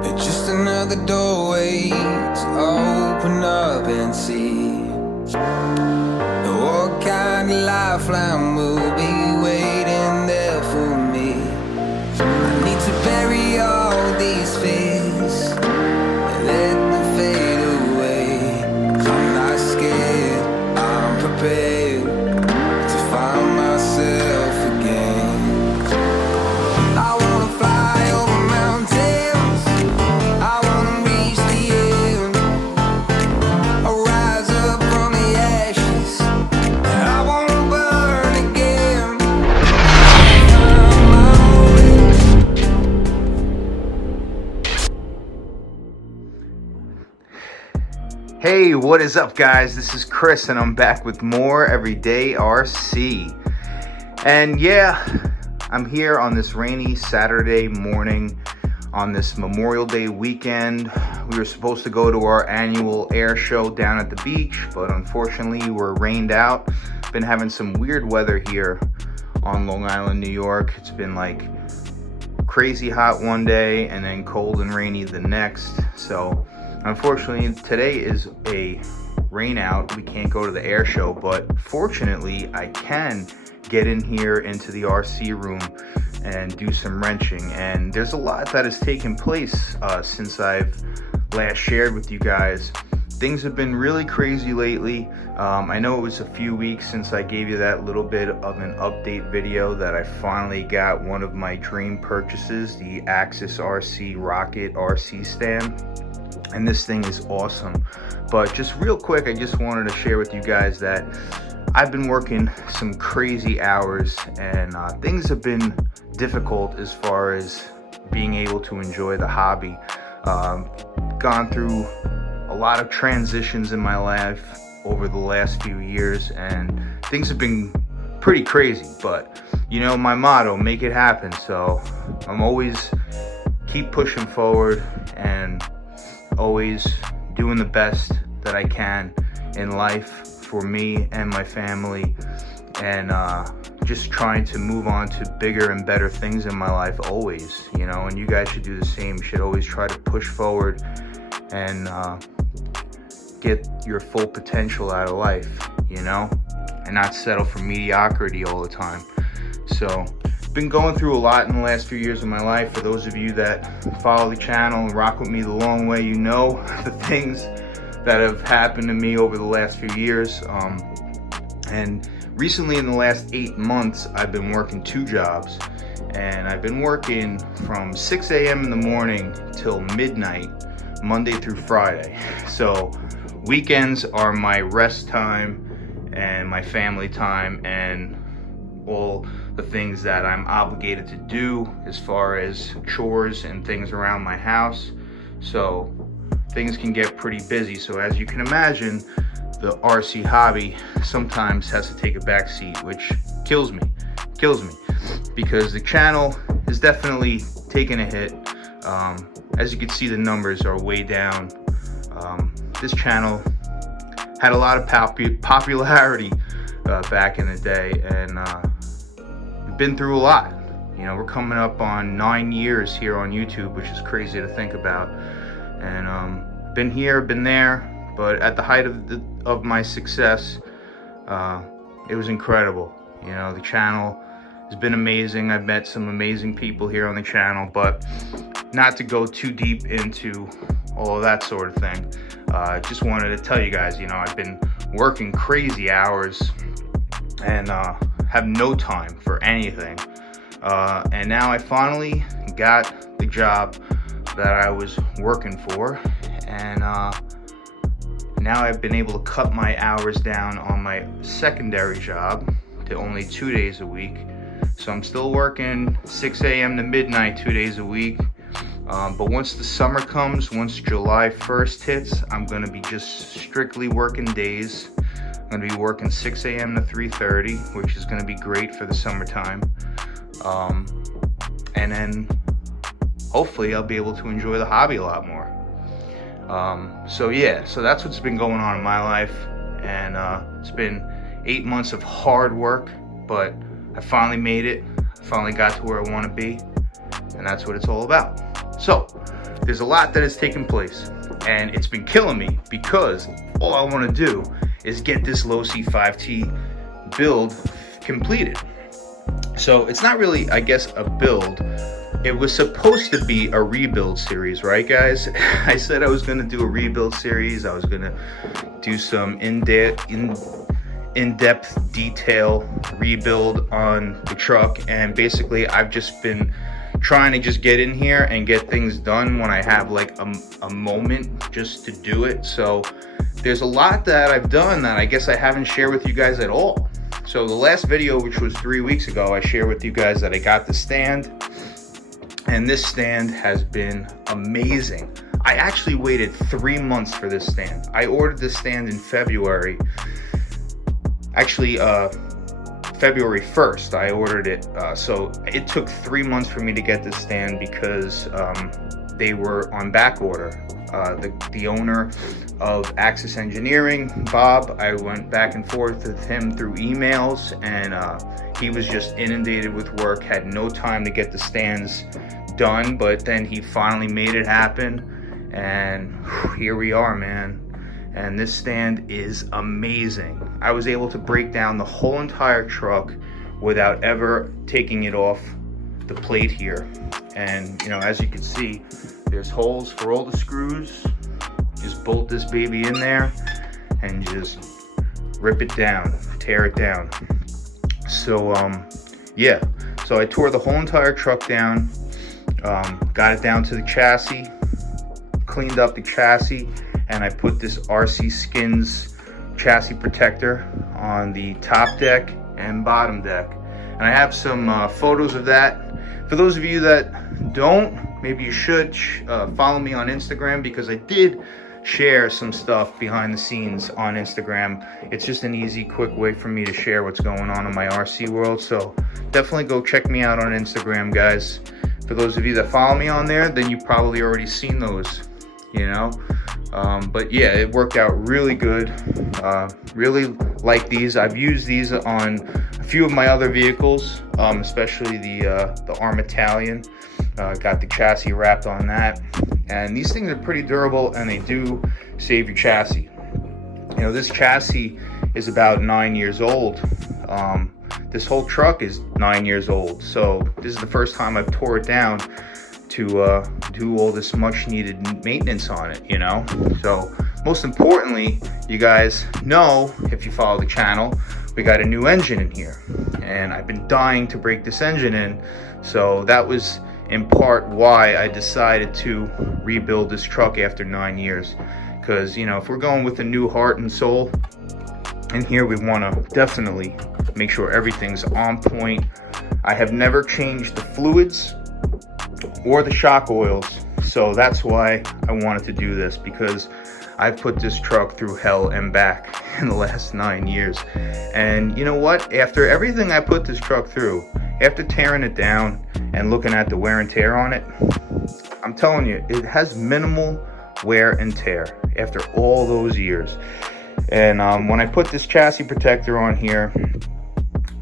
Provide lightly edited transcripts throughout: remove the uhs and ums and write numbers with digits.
It's just another doorway to open up and see what kind of lifeline will be waiting there for me. I need to bury all these fears and let them fade away. I'm not scared, I'm prepared to find myself again. I wanna fly over mountains, I wanna reach the end. I'll rise up from the ashes, I wanna burn again. Find my way. Hey, what is up, guys? This is Chris, and I'm back with more Everyday RC. And yeah, I'm here on this rainy Saturday morning on this Memorial Day weekend. We were supposed to go to our annual air show down at the beach, but unfortunately we're rained out. Been having some weird weather here on Long Island, New York. It's been like crazy hot one day and then cold and rainy the next. So unfortunately today is a rain out. We can't go to the air show, but fortunately I can get in here into the RC room and do some wrenching. And there's a lot that has taken place since I've last shared with you guys. Things have been really crazy lately. I know it was a few weeks since I gave you that little bit of an update video that I finally got one of my dream purchases, the Axis RC Rocket RC stand. And this thing is awesome. But just real quick, I just wanted to share with you guys that I've been working some crazy hours, and things have been difficult as far as being able to enjoy the hobby. Gone through a lot of transitions in my life over the last few years, and things have been pretty crazy. But you know, my motto, make it happen. So I'm always keep pushing forward and always doing the best that I can in life for me and my family, and just trying to move on to bigger and better things in my life always, you know. And you guys should do the same. You should always try to push forward and get your full potential out of life, you know, and not settle for mediocrity all the time. So been going through a lot in the last few years of my life. For those of you that follow the channel and rock with me the long way, you know the things that have happened to me over the last few years. And recently, in the last 8 months, I've been working 2 jobs, and I've been working from 6 a.m. in the morning till midnight, Monday through Friday. So weekends are my rest time and my family time, and all the things that I'm obligated to do as far as chores and things around my house. So things can get pretty busy. So as you can imagine, the RC hobby sometimes has to take a back seat, which kills me, because the channel is definitely taking a hit. As you can see, the numbers are way down. This channel had a lot of popularity back in the day, and we've been through a lot. You know, we're coming up on 9 years here on YouTube, which is crazy to think about. And been here, been there, but at the height of my success, it was incredible. You know, the channel has been amazing. I've met some amazing people here on the channel, but not to go too deep into all of that sort of thing. Just wanted to tell you guys, you know, I've been working crazy hours and have no time for anything. And now I finally got the job that I was working for, and now I've been able to cut my hours down on my secondary job to only 2 days a week. So I'm still working 6 a.m. to midnight 2 days a week. But once the summer comes, once July 1st hits, I'm going to be just strictly working days. I'm going to be working 6 a.m. to 3:30, which is going to be great for the summertime. And then hopefully I'll be able to enjoy the hobby a lot more. So yeah, so that's what's been going on in my life. And it's been 8 months of hard work, but I finally made it. I finally got to where I want to be. And that's what it's all about. So there's a lot that has taken place, and it's been killing me because all I want to do is get this Losi 5T build completed. So it's not really, I guess, a build. It was supposed to be a rebuild series, right guys? I said I was going to do a rebuild series. I was going to do some in-depth detail rebuild on the truck, and basically I've just been trying to just get in here and get things done when I have like a moment just to do it. So there's a lot that I've done that I guess I haven't shared with you guys at all. So the last video, which was 3 weeks ago, I shared with you guys that I got the stand, and this stand has been amazing. I actually waited 3 months for this stand. I ordered this stand in February. Actually, February 1st, I ordered it. So it took 3 months for me to get this stand because they were on back order. The owner of Axis Engineering, Bob, I went back and forth with him through emails, and he was just inundated with work, had no time to get the stands done, but then he finally made it happen, and here we are, man. And this stand is amazing. I was able to break down the whole entire truck without ever taking it off the plate here. And you know, as you can see, there's holes for all the screws. Just bolt this baby in there and just rip it down, tear it down. So yeah, so I tore the whole entire truck down, got it down to the chassis, cleaned up the chassis, and I put this RC Skins chassis protector on the top deck and bottom deck. And I have some photos of that. For those of you that don't, maybe you should follow me on Instagram, because I did share some stuff behind the scenes on Instagram. It's just an easy, quick way for me to share what's going on in my RC world. So definitely go check me out on Instagram, guys. For those of you that follow me on there, then you've probably already seen those, you know. But yeah, it worked out really good. Really like these. I've used these on a few of my other vehicles, especially the Arm-Italian. Got the chassis wrapped on that, and these things are pretty durable, and they do save your chassis. You know, this chassis is about 9 years old. This whole truck is 9 years old, so this is the first time I've tore it down to do all this much needed maintenance on it, you know. So most importantly, you guys know, if you follow the channel, we got a new engine in here, and I've been dying to break this engine in. So that was in part why I decided to rebuild this truck after 9 years, because you know, if we're going with a new heart and soul in here, we want to definitely make sure everything's on point. I have never changed the fluids or the shock oils, so that's why I wanted to do this, because I've put this truck through hell and back in the last 9 years. And you know what, after everything I put this truck through, after tearing it down and looking at the wear and tear on it, I'm telling you, it has minimal wear and tear after all those years. And when I put this chassis protector on here,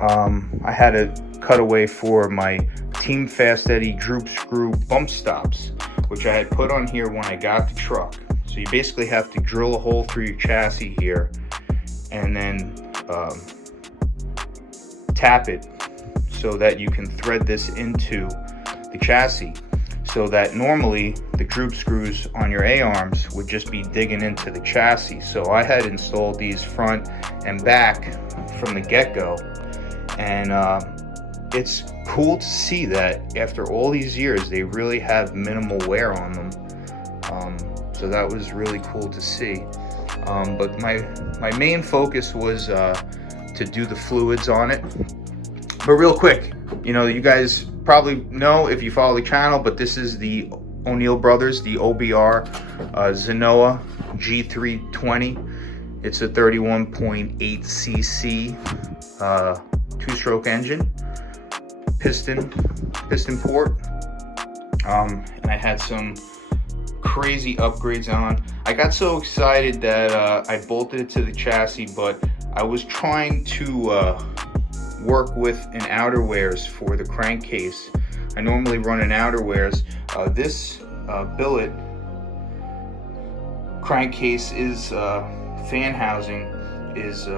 I had a cutaway for my Team Fast Eddie droop screw bump stops, which I had put on here when I got the truck. So you basically have to drill a hole through your chassis here, and then tap it so that you can thread this into the chassis, so that normally the droop screws on your A-arms would just be digging into the chassis. So I had installed these front and back from the get-go, and it's cool to see that after all these years they really have minimal wear on them. So that was really cool to see. But my main focus was to do the fluids on it. But real quick, you know, you guys probably know if you follow the channel, but this is the O'Neill Brothers, the OBR Zenoa G320. It's a 31.8 cc two-stroke engine, piston port, and I had some crazy upgrades on. I got so excited that I bolted it to the chassis, but I was trying to work with an outerwears for the crankcase. I normally run an outerwears. This billet crankcase is fan housing is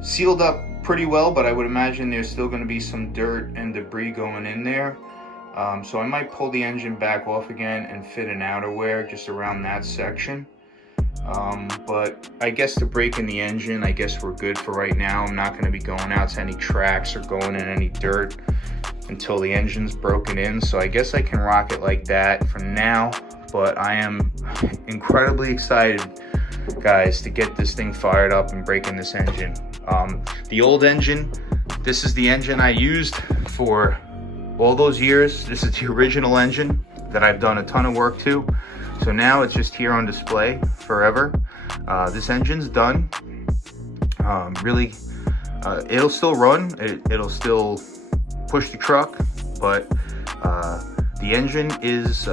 sealed up pretty well, but I would imagine there's still going to be some dirt and debris going in there. So I might pull the engine back off again and fit an outerwear just around that section. But I guess to break in the engine, I guess we're good for right now. I'm not going to be going out to any tracks or going in any dirt until the engine's broken in. So I guess I can rock it like that for now. But I am incredibly excited, guys, to get this thing fired up and break in this engine. The old engine, this is the engine I used for all those years. This is the original engine that I've done a ton of work to. So now it's just here on display forever. This engine's done. Really, it'll still run. It'll still push the truck, but the engine is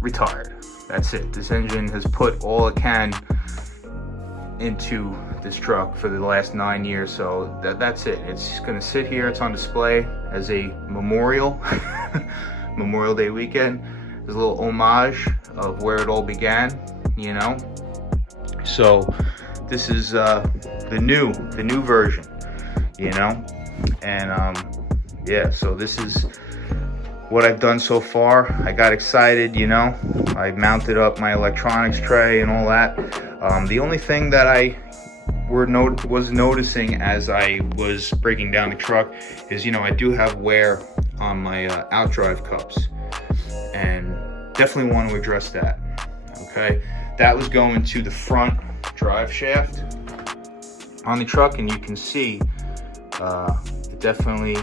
retired. That's it. This engine has put all it can into this truck for the last 9 years, so that's it. It's gonna sit here. It's on display as a memorial, Memorial Day weekend, as a little homage of where it all began, you know. So this is the new version, you know, and yeah. So this is what I've done so far. I got excited, you know. I mounted up my electronics tray and all that. The only thing that I was noticing as I was breaking down the truck is, you know, I do have wear on my outdrive cups, and definitely want to address that. Okay, that was going to the front drive shaft on the truck, and you can see it definitely,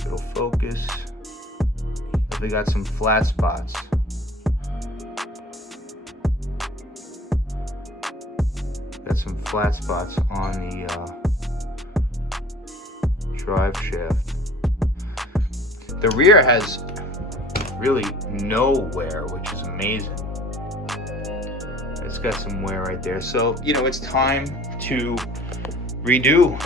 it'll focus, they got some flat spots. Got some flat spots on the drive shaft. The rear has really no wear, which is amazing. It's got some wear right there. So, you know, it's time to redo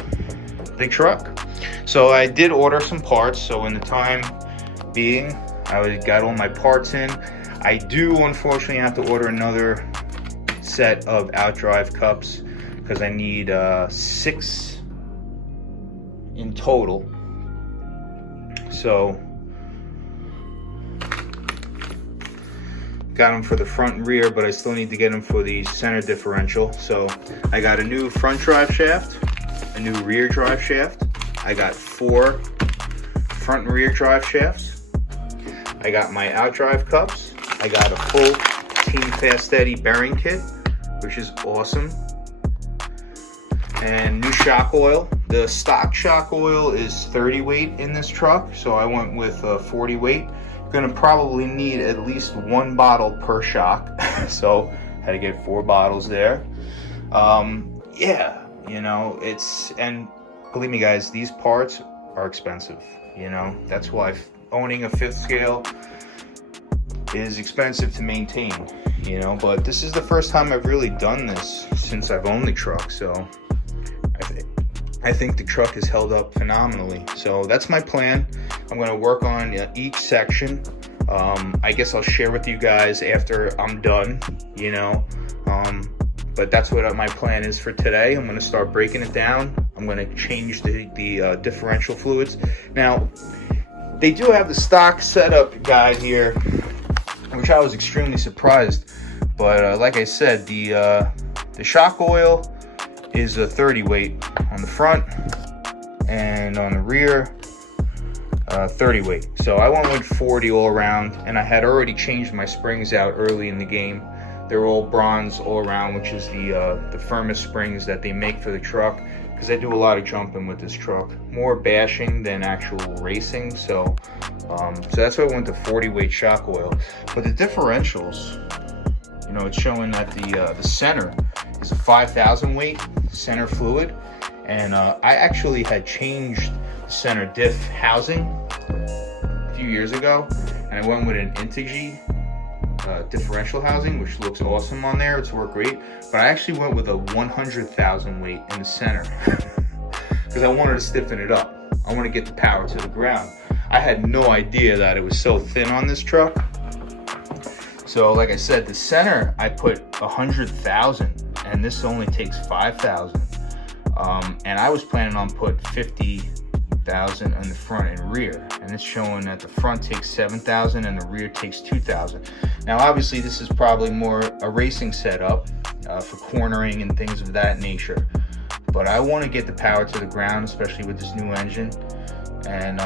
the truck. So I did order some parts. So in the time being, I got all my parts in. I do unfortunately have to order another set of outdrive cups because I need 6 in total. So got them for the front and rear, but I still need to get them for the center differential. So I got a new front drive shaft, a new rear drive shaft. I got 4 front and rear drive shafts. I got my outdrive cups. I got a full Team Fast Steady bearing kit, which is awesome. And new shock oil. The stock shock oil is 30 weight in this truck, so I went with 40 weight. Gonna probably need at least 1 bottle per shock, so had to get 4 bottles there. Yeah, you know, and believe me guys, these parts are expensive, you know. That's why owning a 5th scale is expensive to maintain, you know. But this is the first time I've really done this since I've owned the truck, so I think the truck has held up phenomenally. So that's my plan. I'm going to work on each section. I guess I'll share with you guys after I'm done, you know. But that's what my plan is for today. I'm going to start breaking it down. I'm going to change the differential fluids. Now, they do have the stock setup guide here, which I was extremely surprised. But like I said, the shock oil is a 30 weight on the front, and on the rear 30 weight. So I went with 40 all around, and I had already changed my springs out early in the game. They're all bronze all around, which is the firmest springs that they make for the truck, because I do a lot of jumping with this truck, more bashing than actual racing. So that's why I went to 40 weight shock oil. But the differentials, you know, it's showing that the center is a 5,000 weight center fluid, and I actually had changed the center diff housing a few years ago, and I went with an Integy differential housing, which looks awesome on there. It's worked great, but I actually went with a 100,000 weight in the center because I wanted to stiffen it up. I want to get the power to the ground. I had no idea that it was so thin on this truck. So like I said, the center I put 100,000 and this only takes 5,000. And I was planning on put 50,000 in the front and rear, and it's showing that the front takes 7,000 and the rear takes 2,000. Now obviously this is probably more a racing setup for cornering and things of that nature, but I want to get the power to the ground, especially with this new engine. And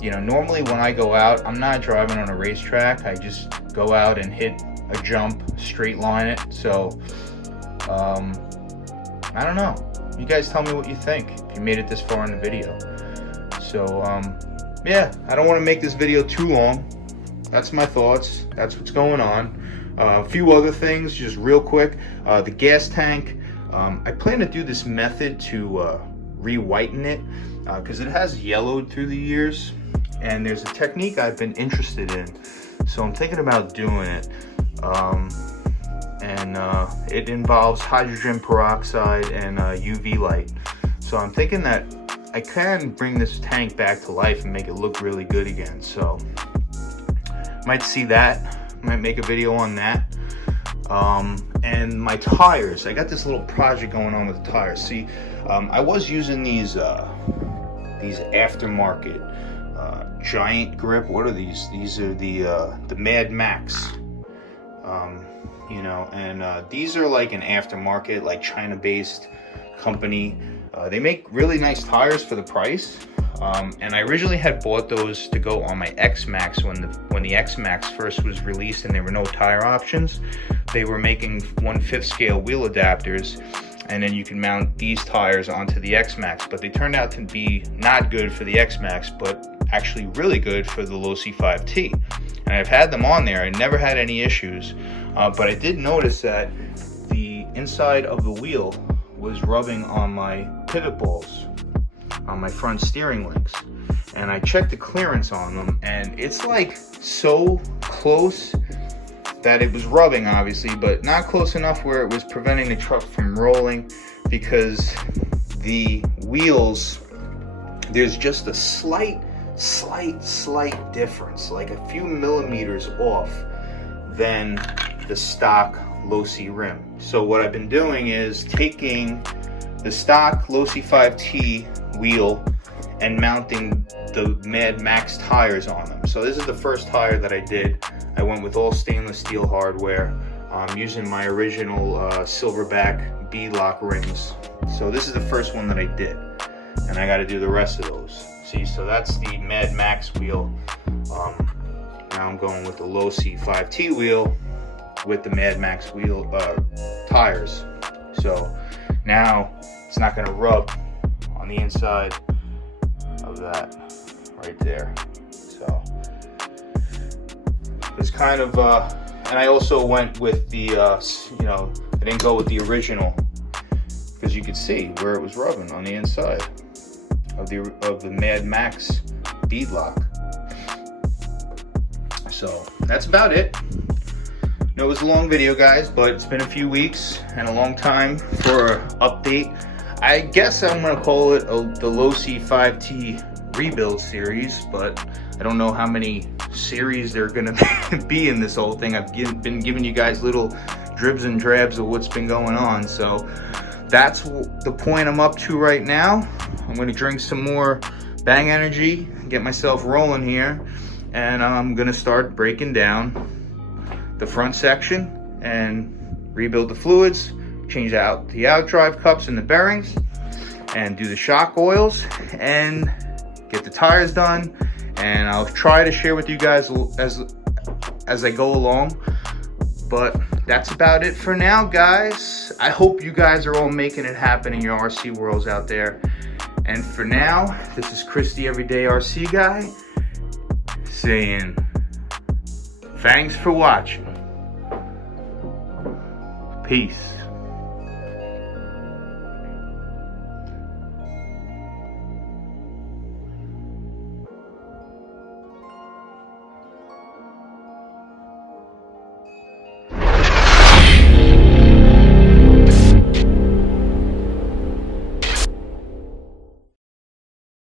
you know, normally when I go out, I'm not driving on a racetrack. I just go out and hit a jump, straight line it. So I don't know, you guys tell me what you think if you made it this far in the video. So yeah, I don't want to make this video too long. That's my thoughts, that's what's going on. A few other things just real quick. The gas tank, I plan to do this method to re-whiten it because it has yellowed through the years, and there's a technique I've been interested in, so I'm thinking about doing it. It involves hydrogen peroxide and UV light. So I'm thinking that I can bring this tank back to life and make it look really good again. So might see that, might make a video on that. And my tires, I got this little project going on with the tires. See, I was using these aftermarket giant grip. What are these? These are the Mad Max. You know, and these are like an aftermarket, like China-based company. They make really nice tires for the price. And I originally had bought those to go on my X-Max when the X-Max first was released and there were no tire options. They were making 1/5 scale wheel adapters, and then you can mount these tires onto the X-Max, but they turned out to be not good for the X-Max, but actually really good for the Losi 5T. And I've had them on there, I never had any issues, but I did notice that the inside of the wheel was rubbing on my pivot balls, on my front steering links, and I checked the clearance on them, and it's like so close that it was rubbing, obviously, but not close enough where it was preventing the truck from rolling, because the wheels, there's just a slight difference, like a few millimeters off than the stock Losi rim. So what I've been doing is taking the stock Losi 5T wheel and mounting the Mad Max tires on them. So this is the first tire that I did. I went with all stainless steel hardware. I'm using my original silverback beadlock rings. So this is the first one that I did, and I got to do the rest of those. See, so that's the Mad Max wheel. Now I'm going with the Losi 5T wheel with the Mad Max wheel tires. So now it's not going to rub on the inside of that right there. So it's kind of and I also went with the you know, I didn't go with the original, because you could see where it was rubbing on the inside of the Mad Max beadlock. So that's about it. I know it was a long video, guys, but it's been a few weeks and a long time for an update. I guess I'm gonna call it the Losi 5T rebuild series, but I don't know how many series there are gonna be in this whole thing. I've been giving you guys little dribs and drabs of what's been going on. So that's the point I'm up to right now. I'm gonna drink some more Bang Energy, get myself rolling here, and I'm gonna start breaking down the front section and rebuild the fluids, change out the outdrive cups and the bearings, and do the shock oils, and get the tires done. And I'll try to share with you guys as I go along. But that's about it for now, guys. I hope you guys are all making it happen in your RC worlds out there. And for now, this is Chris, the Everyday RC Guy, saying thanks for watching. Peace.